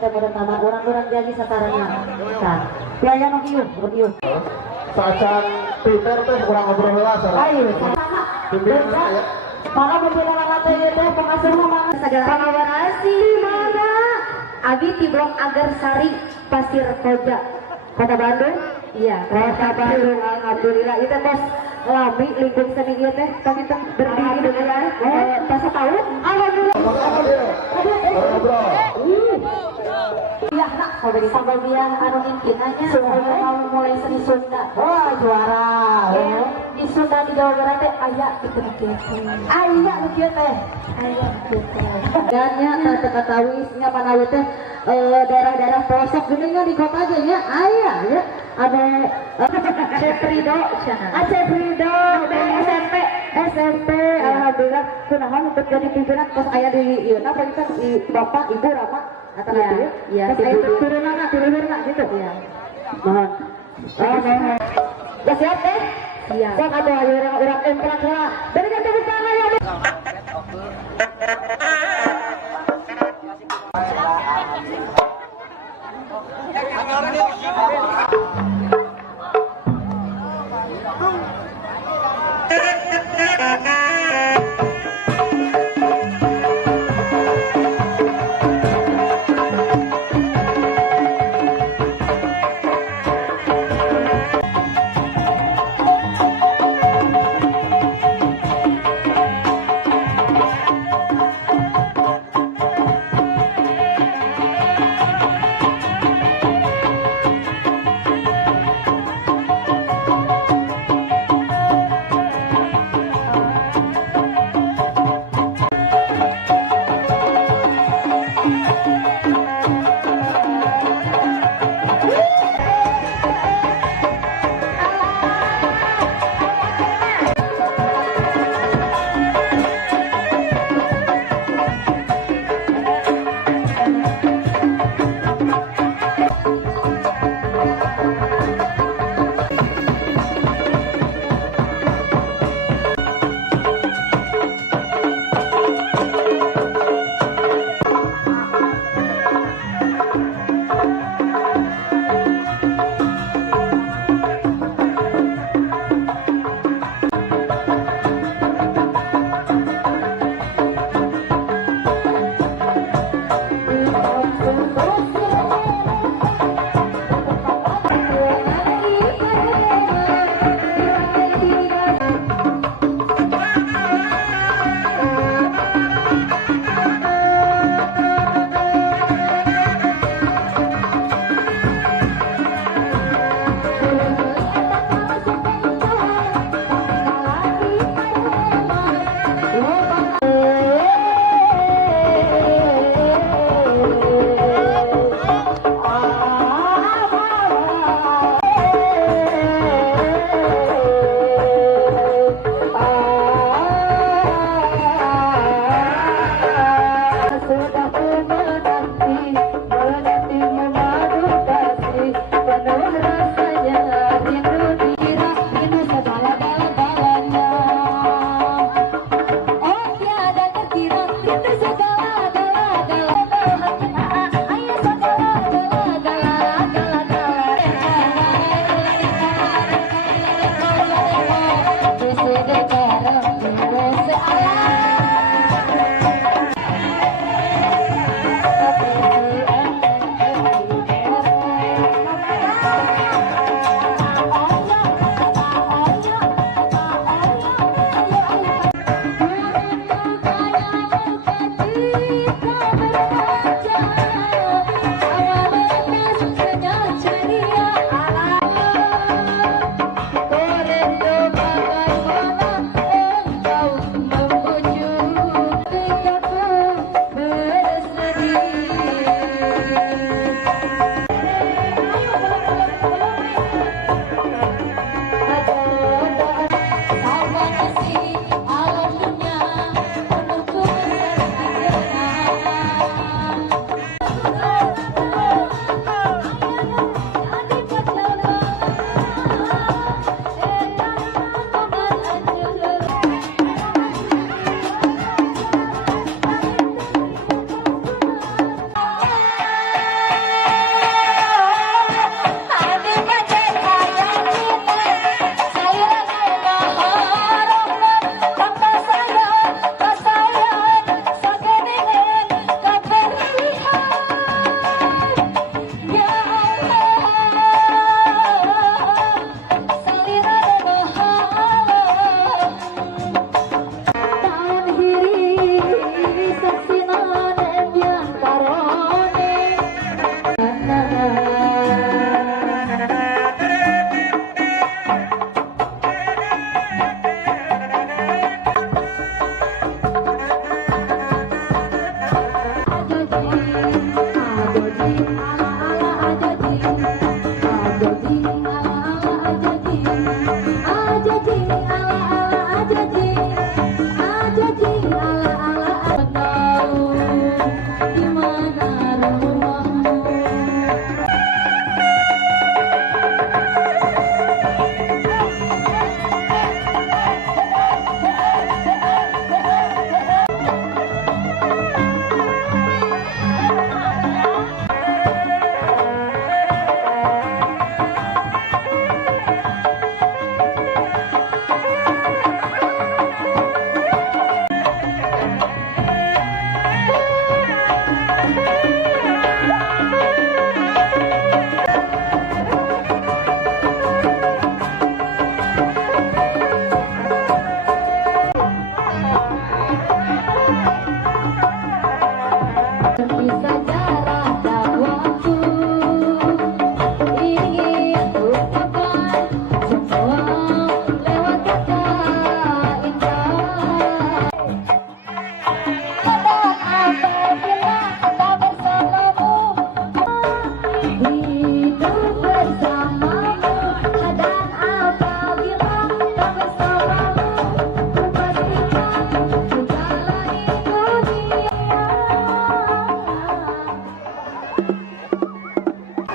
kita pertama orang-orang jadi sasarannya. Nah, biaya nong ieu. Sacan Peter teh kurang ngobrol heula sareng. Ayo, Pimpinanna ya. maka pimpinan teh teh pengasuhna mana segala Pengawasi mana? Abi di Blok Agar Sari, Pasir Koja, Kota Bandung. iya. Kota Bandung, alhamdulillah. Itu bos lami lingkung seni ieu teh kami teh berdiri dengan pas tahun. Alhamdulillah. Ngobrol. Iya, nak, kalau dari pembagian anu inkinannya mau mulai seni Sunda. Wah, juara. Di Sunda di Jawa Barat teh aya gitu gitu. Aya nu kieu teh. Aya gitu. Dan nya katawisnya panawi teh daerah-daerah pelosok geuningan di kota aja ya. Aya ya. Ada Ceprido, Ceprido, SMP, alhamdulillah kunaha untuk jadi pimpinan kos aya di ieu na kita di Bapak Ibu Rama atau Iya, iya, kos aya turunna gitu. Iya. Mohon. Udah siap teh? Iya. Sok atuh ayo urang emprak heula. Berikan tepuk tangan ya.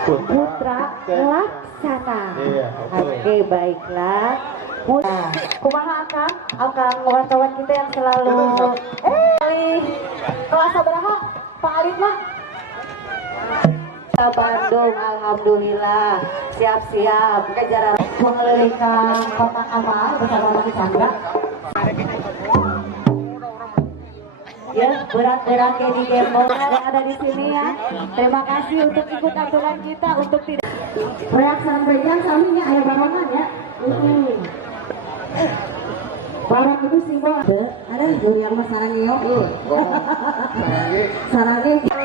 Putra Laksana. Iya, Oke, baiklah. Nah, kumaha Akang wartawan kita yang selalu kelas sabaraha Pak Alif mah? Bandung, alhamdulillah. Siap-siap kejaran Mengelilingkan kotak amal bersama Mami Chandra. ya, berat-berat kayak di Gembong yang ada di sini ya. Terima kasih untuk ikut aturan kita untuk tidak Reak sampaian saminya ayah barongan ya. Barang itu simbol. Ada itu yang masalahnya yuk. Sarangnya.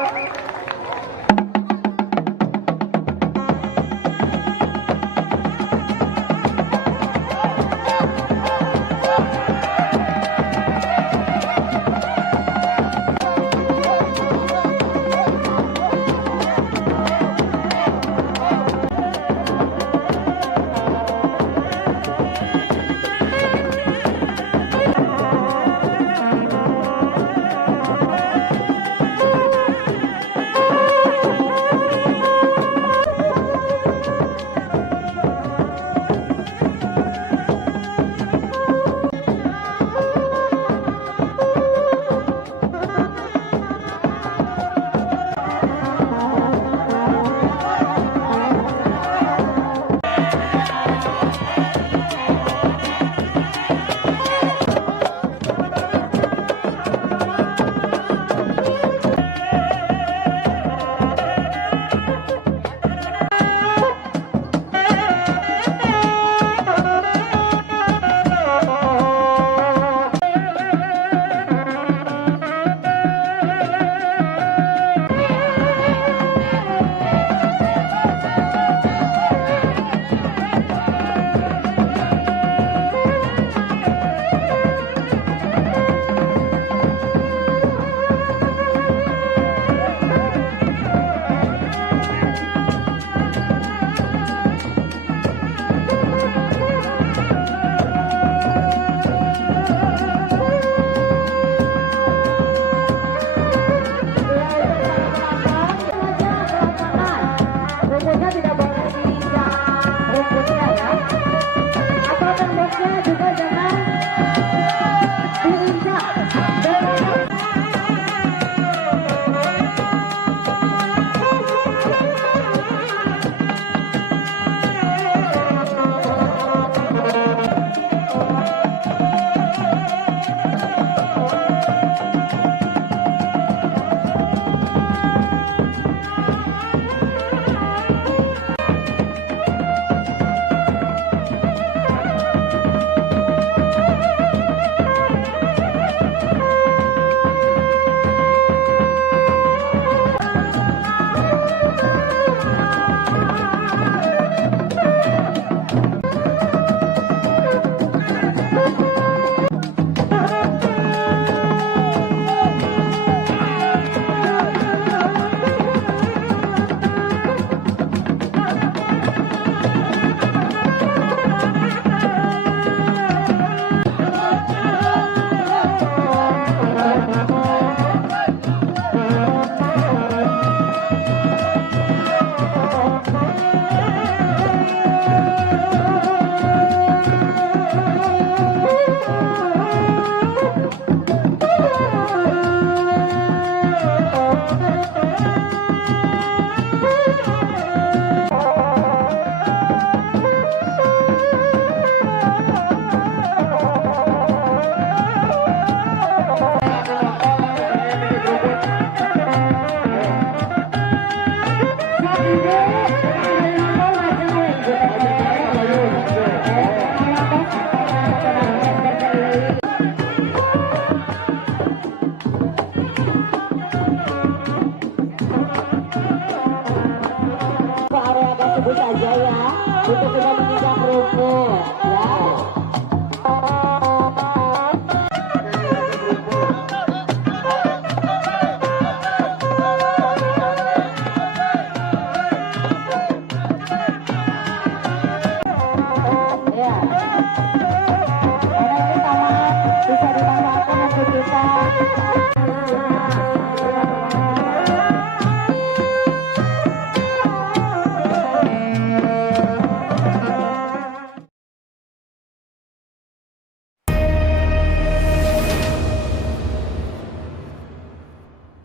ya untuk tidak menginjak rumput.